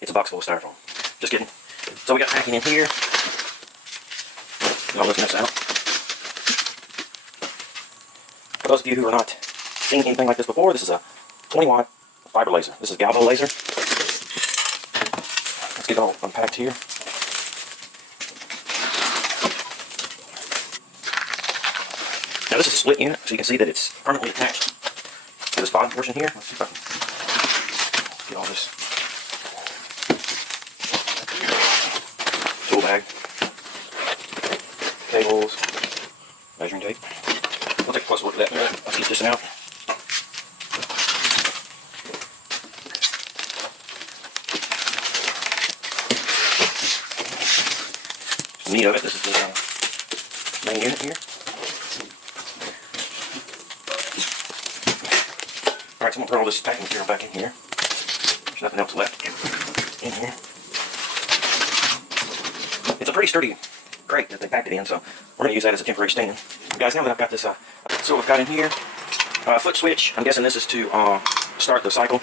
It's a box full of styrofoam. Just kidding. So we got packing in here. I'll lift this out. For those of you who are not seeing anything like this before, this is a 20-watt fiber laser. This is galvo laser. Let's get it all unpacked here. Now this is a split unit, so you can see that it's permanently attached to this bottom portion here. Let's see if I can get all this tool bag, cables, measuring tape. We'll take a closer look at that in a minute. Let's get this one out. The neat of it, this is the main unit here. Alright, so I'm going to put all this packing material back in here. There's nothing else left in here. It's a pretty sturdy crate that they packed it in, so we're going to use that as a temporary stand. Guys, now that I've got this, so what we've got in here, foot switch. I'm guessing this is to start the cycle.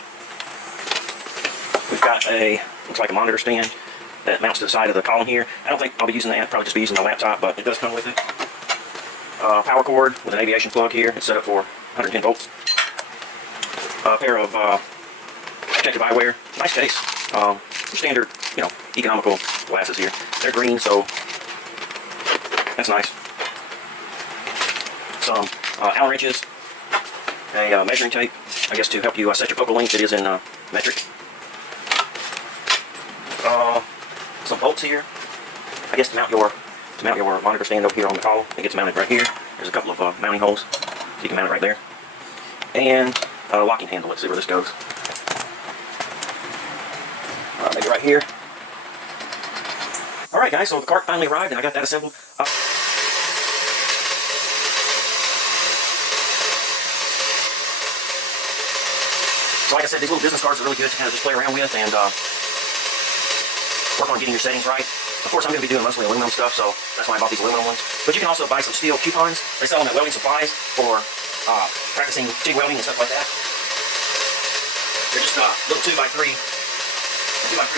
We've got a, looks like a monitor stand that mounts to the side of the column here. I don't think I'll be using that, I'll probably just be using the laptop, but it does come with it. Power cord with an aviation plug here. It's set up for 110 volts. A pair of protective eyewear. Nice case. Your standard, you know, economical glasses here. They're green, so that's nice. Some Allen wrenches, a measuring tape, I guess to help you set your focal length. It is in metric. Some bolts here, I guess to mount your monitor stand over here on the column. It gets mounted right here. There's a couple of mounting holes, so you can mount it right there. And a locking handle. Let's see where this goes. Maybe right here. All right, guys. So the cart finally arrived, and I got that assembled. So like I said, these little business cards are really good to kind of just play around with and work on getting your settings right. Of course, I'm going to be doing mostly aluminum stuff, so that's why I bought these aluminum ones. But you can also buy some steel coupons. They sell them at welding supplies for practicing TIG welding and stuff like that. They're just little 2x3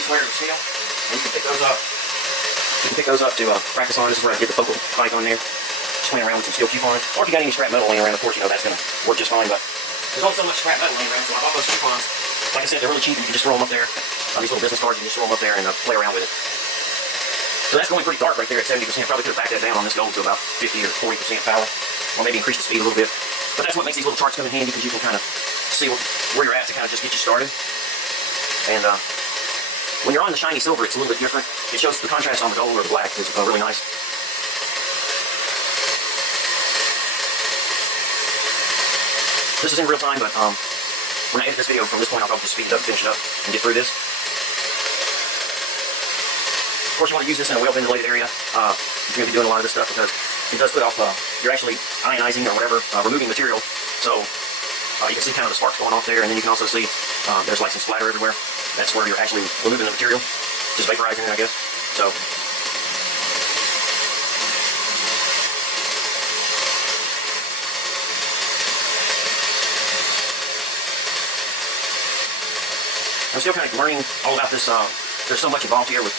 squares of steel, and you can pick those up. You can pick those up to practice on. This is where I get the focal height on there. Just playing around with some steel coupons. Or if you got any scrap metal laying around, of course, you know that's going to work just fine. But there's only so much scrap metal laying around, so I bought those coupons. Like I said, they're really cheap. You can just throw them up there. These little business cards, you can just throw them up there and play around with it. So that's going pretty dark right there at 70%. Probably could have backed that down on this gold to about 50 or 40% power, or maybe increase the speed a little bit. But that's what makes these little charts come in handy, because you can kind of see where you're at to kind of just get you started. And when you're on the shiny silver, it's a little bit different. It shows the contrast on the gold or the black is really nice. This is in real time, but when I edit this video from this point, I'll probably just speed it up, finish it up, and get through this. Of course, you want to use this in a well-ventilated area. You're going to be doing a lot of this stuff because it does put off, you're actually ionizing or whatever, removing material. So you can see kind of the sparks going off there, and then you can also see there's like some splatter everywhere. That's where you're actually removing the material, just vaporizing it, I guess. So I'm still kind of learning all about this. There's so much involved here with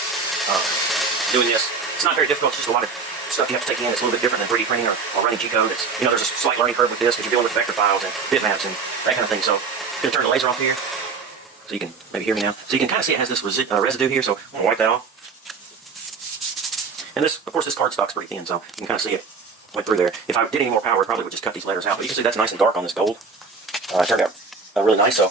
doing this. It's not very difficult. It's just a lot of stuff you have to take in. It's a little bit different than 3D printing or running G-code. It's, you know, there's a slight learning curve with this because you're dealing with vector files and bitmaps and that kind of thing. So I'm going to turn the laser off here so you can maybe hear me now. So you can kind of see it has this residue here, so I'm going to wipe that off. And this, of course, this cardstock's pretty thin, so you can kind of see it went through there. If I did any more power, I probably would just cut these letters out. But you can see that's nice and dark on this gold. It turned out really nice, so